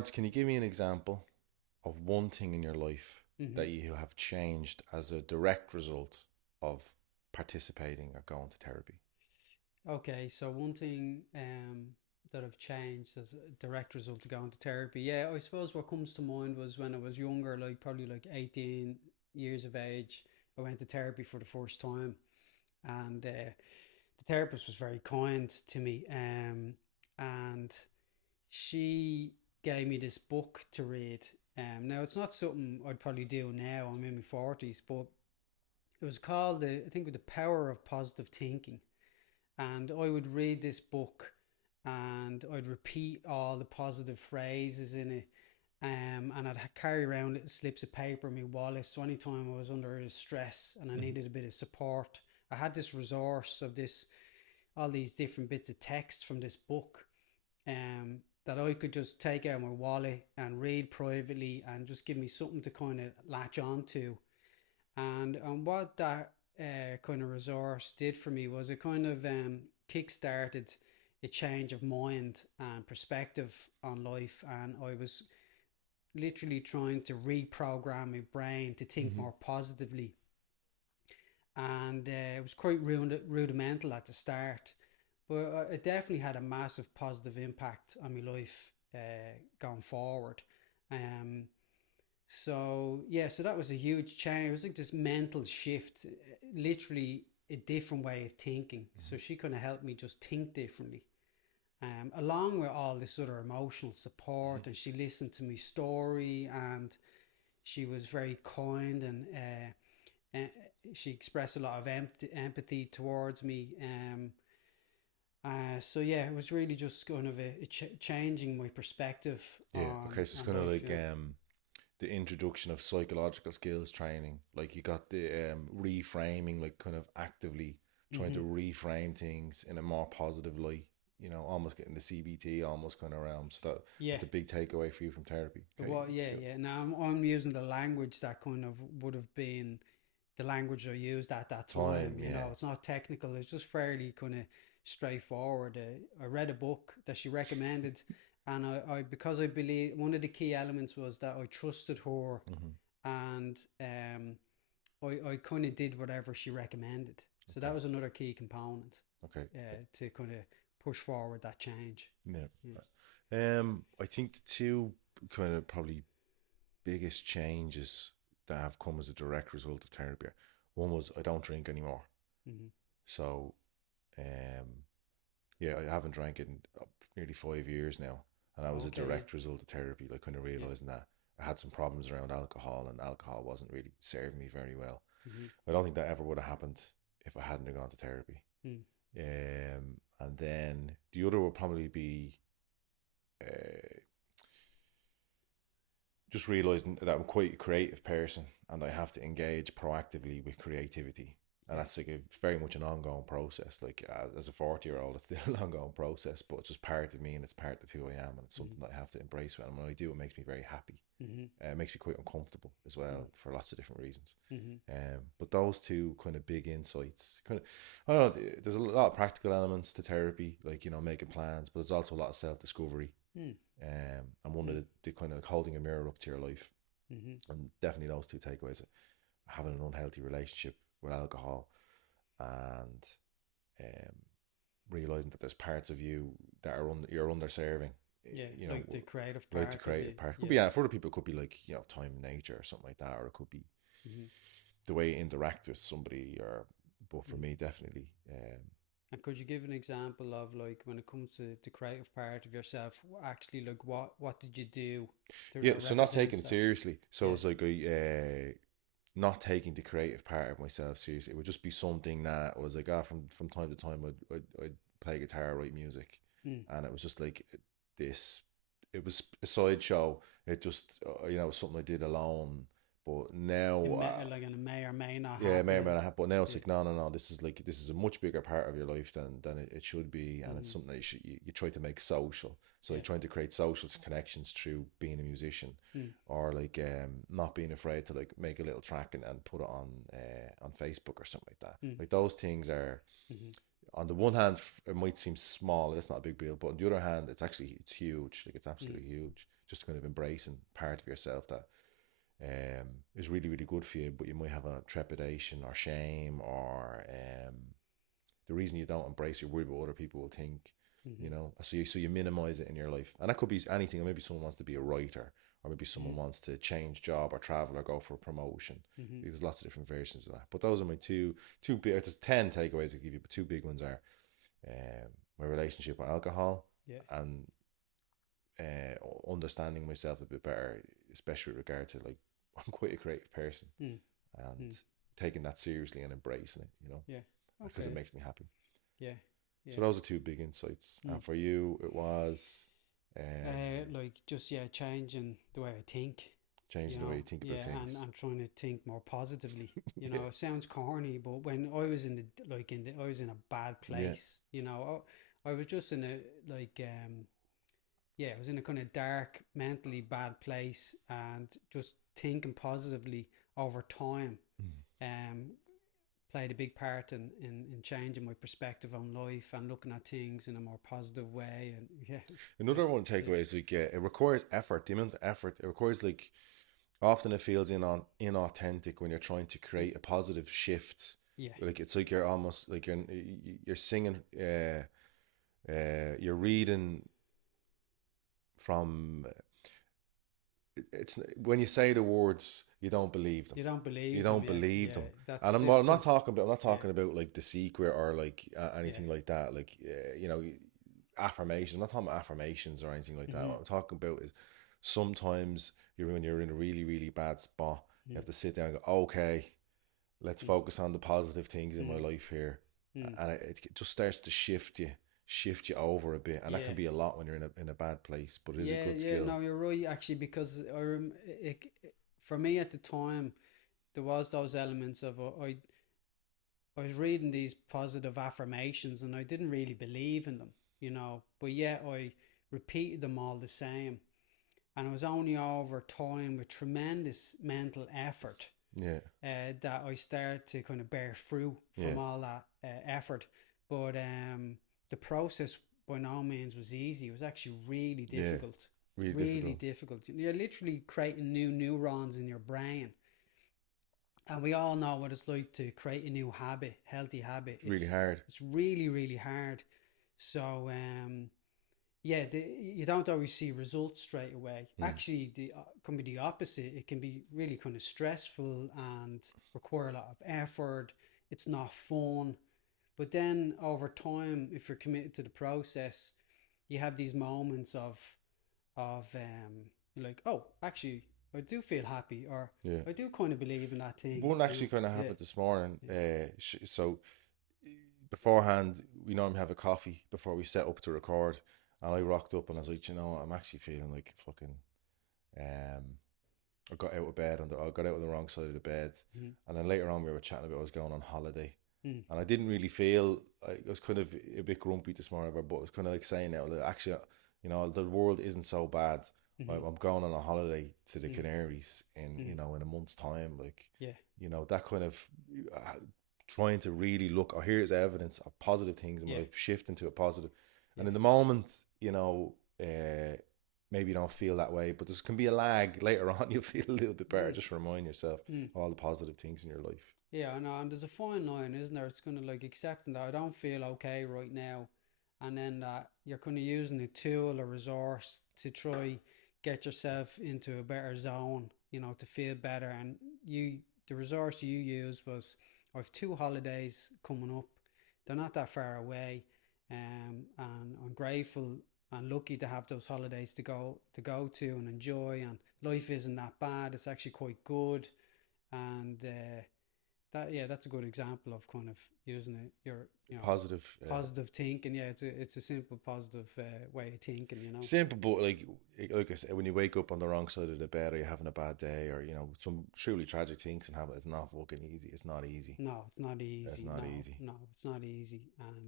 Lawrence, can you give me an example of one thing in your life Hmm. that you have changed as a direct result of participating or going to therapy? Okay, so one thing that I've changed as a direct result of going to therapy, yeah, I suppose what comes to mind was when I was younger, like probably like 18 years of age, I went to therapy for the first time, and the therapist was very kind to me, and she gave me this book to read. Now it's not something I'd probably do now. I'm in my 40s, but it was called, I think, The Power of Positive Thinking, and I would read this book and I'd repeat all the positive phrases in it. And I'd carry around little slips of paper in my wallet. So anytime I was under stress and I Mhm. needed a bit of support, I had this resource of this all these different bits of text from this book, that I could just take out my wallet and read privately and just give me something to kind of latch on to. And what that kind of resource did for me was it kind of kick-started a change of mind and perspective on life. And I was literally trying to reprogram my brain to think Mhm. more positively. And it was quite rudimental at the start, but it definitely had a massive positive impact on my life going forward. Um, so yeah, so that was a huge change. It was like this mental shift, literally a different way of thinking. So she kind of helped me just think differently, along with all this other emotional Mhm. support. And she listened to my story, and she was very kind, and she expressed a lot of empathy towards me. So yeah, it was really just kind of changing my perspective Yeah. Okay. So it's on kind of life. like Yeah. the introduction of psychological skills training. Like you got the reframing, like kind of actively trying to Hmm. reframe things in a more positive light. Almost getting the CBT almost kind of realm. So Yeah. that's a big takeaway for you from therapy. Okay. Well, yeah, Cool. yeah. Now I'm using the language that kind of would have been the language I used at that time. Time. You know, Yeah. it's not technical. It's just fairly kind of straightforward. I read a book that she recommended, and I because I believe one of the key elements was that I trusted her, Hmm. and I kind of did whatever she recommended. So Okay. that was another key component Okay. to kind of push forward that change. Yeah. Yeah. I think the two kind of probably biggest changes that have come as a direct result of therapy. One was I don't drink anymore. Hmm. So, um, yeah, I haven't drank in nearly 5 years now, and that was a Okay. direct result of therapy. Like kind of Yeah. realizing that I had some problems around alcohol, and alcohol wasn't really serving me very well. Yeah. Hmm. I don't think that ever would have happened if I hadn't gone to therapy. Mm. And then the other would probably be uh, just realizing that I'm quite a creative person and I have to engage proactively with creativity. And Yeah. that's like a very much an ongoing process. Like as a 40-year-old, it's still an ongoing process, but it's just part of me and it's part of who I am. And it's something Hmm. that I have to embrace. When I do, it makes me very happy. Hmm. It makes me quite uncomfortable as Hmm. well for lots of different reasons. Hmm. But those two kind of big insights, kind of, I don't know, there's a lot of practical elements to therapy, like, making plans, but there's also a lot of self discovery, Mm. and one of the kind of holding a mirror up to your life, Hmm. and definitely those two takeaways: having an unhealthy relationship with alcohol, and um, realizing that there's parts of you that you're underserving. Yeah, You know, like the creative like the part of creative you. part could Yeah. be, yeah. For other people, it could be like time in nature or something like that, or it could be Hmm. the way you interact with somebody. Or, but for Hmm. me, definitely, And could you give an example of, like, when it comes to the creative part of yourself, actually, like, what did you do yeah. that So not taking represents it that? seriously. So Yeah. it's like not taking the creative part of myself seriously. It would just be something that was like, from time to time, I'd play guitar, write music, Mm. and it was just like this. It was a sideshow. It just something I did alone. But now, It may, like, and it may or may not yeah, it may or may happen. not happen. But now it's Yeah. like, no, no, no. This is a much bigger part of your life than it should be, and it's Hmm. something that you try to make social. So you're Yeah. trying to create social connections through being a musician, Mm. or like not being afraid to like make a little track and put it on Facebook or something like that. Mm. Like those things are, Hmm. on the one hand, it might seem small. It's not a big deal, but on the other hand, it's huge. Like it's Mm. absolutely huge. just kind of embracing part of yourself that is really, really good for you, but you might have a trepidation or shame, or the reason you don't embrace, you're worried about what other people will think. You know, so you minimize it in your life, and that could be anything. Or maybe someone wants to be a writer, or maybe someone wants to change job or travel or go for a promotion. There's lots of different versions of that. But those are my two big. There's 10 takeaways I give you, but two big ones are my relationship with alcohol, and understanding myself a bit better, especially with regard to, like, I'm quite a creative person, and taking that seriously and embracing it, you know, because it makes me happy. So those are two big insights. And for you, it was like just changing the way I think. Changing the way you think about things. And trying to think more positively. You know, it sounds corny, but when I was I was in a bad place. You know, I was just in a I was in a kind of dark, mentally bad place, and just thinking positively over time played a big part in changing my perspective on life and looking at things in a more positive way. And another one takeaway is, like, it requires effort. The amount of effort it requires, like, often it feels inauthentic when you're trying to create a positive shift. Like, it's like you're almost like you're singing, you're reading from. It's when you say the words, you don't believe them. You don't believe them. And I'm not talking about like The Secret or like anything like that. Like you know, affirmations. I'm not talking about affirmations or anything like that. What I'm talking about is sometimes when you're in a really, really bad spot, you have to sit down and go, okay, let's focus on the positive things in my life here, and it just starts to shift you over a bit, and that can be a lot when you're in a bad place, but it is a good skill. No, you're right, actually, because for me at the time, there was those elements of I was reading these positive affirmations and I didn't really believe in them, you know, but yet I repeated them all the same, and it was only over time with tremendous mental effort that I started to kind of bear fruit from all that effort. But the process by no means was easy. It was actually really difficult. Really difficult. You're literally creating new neurons in your brain. And we all know what it's like to create a new habit, healthy habit. It's really hard. It's really, really hard. So, you don't always see results straight away. Actually, it can be the opposite. It can be really kind of stressful and require a lot of effort. It's not fun. But then over time, if you're committed to the process, you have these moments of like, oh, actually, I do feel happy, or I do kind of believe in that thing. One actually kind of happened this morning. So beforehand, we normally have a coffee before we set up to record, and I rocked up and I was like, you know, I'm actually feeling like fucking. I got out of bed I got out on the wrong side of the bed, and then later on we were chatting about I was going on holiday. And I didn't really feel, I was kind of a bit grumpy this morning, but I was kind of like saying now, like, actually, you know, the world isn't so bad. I'm going on a holiday to the Canaries in in a month's time, like, you know, that kind of trying to really look, oh, here's evidence of positive things in my life, shift into a positive. And in the moment, you know, maybe you don't feel that way, but there can be a lag. Later on you'll feel a little bit better. Just remind yourself of all the positive things in your life. Yeah, I know, and there's a fine line, isn't there? It's kind of like accepting that I don't feel okay right now, and then that you're kind of using a tool or resource to try get yourself into a better zone, you know, to feel better. And the resource you used was, I have 2 holidays coming up. They're not that far away, and I'm grateful and lucky to have those holidays to go to and enjoy. And life isn't that bad; it's actually quite good, and that's a good example of kind of using your positive thinking. It's a simple positive way of thinking, you know. Simple, but like I said, when you wake up on the wrong side of the bed, or you're having a bad day, or you know, some truly tragic things can happen. It's not fucking easy. It's not easy. No, it's not easy. It's not easy. No, it's not easy.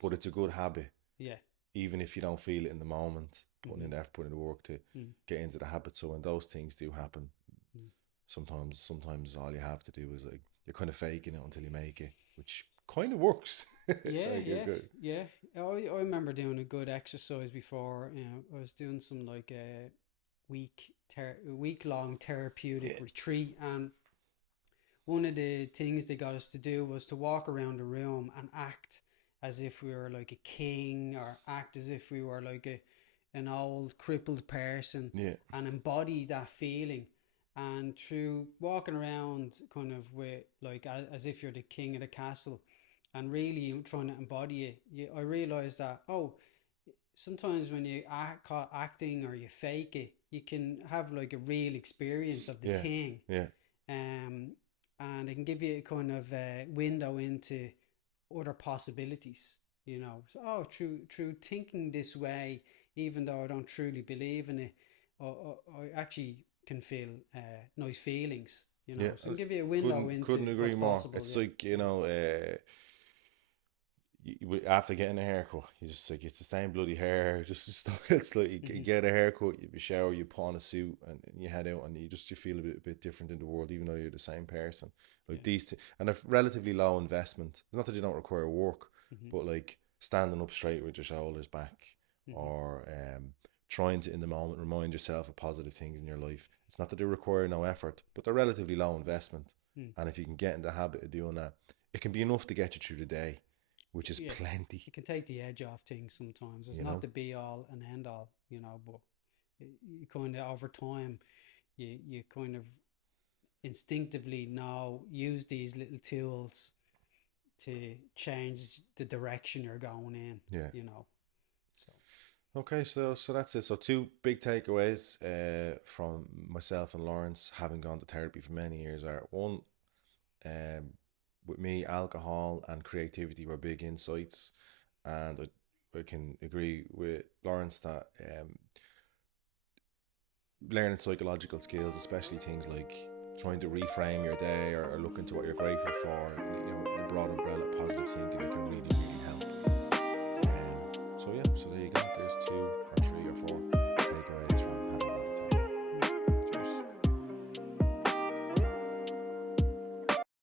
But it's a good habit. Yeah. Even if you don't feel it in the moment, putting in the effort, putting in the work to get into the habit. So when those things do happen, sometimes all you have to do is, like, you're kind of faking it until you make it, which kind of works. I remember doing a good exercise before. You know, I was doing some like week-long therapeutic retreat, and one of the things they got us to do was to walk around the room and act as if we were like a king, or act as if we were like an old crippled person, and embody that feeling. And through walking around kind of with like as if you're the king of the castle and really trying to embody it, I realized that sometimes when you call acting or you fake it, you can have like a real experience of the thing. And it can give you a kind of window into other possibilities, you know. So, through thinking this way, even though I don't truly believe in it, I actually can feel nice feelings, you know. So it can give you a window into couldn't agree what's more. possible. It's like, you know, after getting a haircut, you just like, it's the same bloody hair. Just it's like you get a haircut, you shower, you put on a suit, and you head out, and you feel a bit different in the world, even though you're the same person. Like these and a relatively low investment. Not that you don't require work, but like standing up straight with your shoulders back, or trying to in the moment remind yourself of positive things in your life. It's not that they require no effort, but they're relatively low investment. And if you can get in the habit of doing that, it can be enough to get you through the day, which is plenty. You can take the edge off things sometimes. It's not the be all and end all, you know, but you kind of over time, you kind of instinctively now use these little tools to change the direction you're going in, you know. So. Okay, so that's it. So 2 big takeaways from myself and Laurence, having gone to therapy for many years, are: one, with me, alcohol and creativity were big insights, and I can agree with Laurence that learning psychological skills, especially things like trying to reframe your day, or look into what you're grateful for, you know, the broad umbrella positive thinking, it can really help. So there you go. There's 2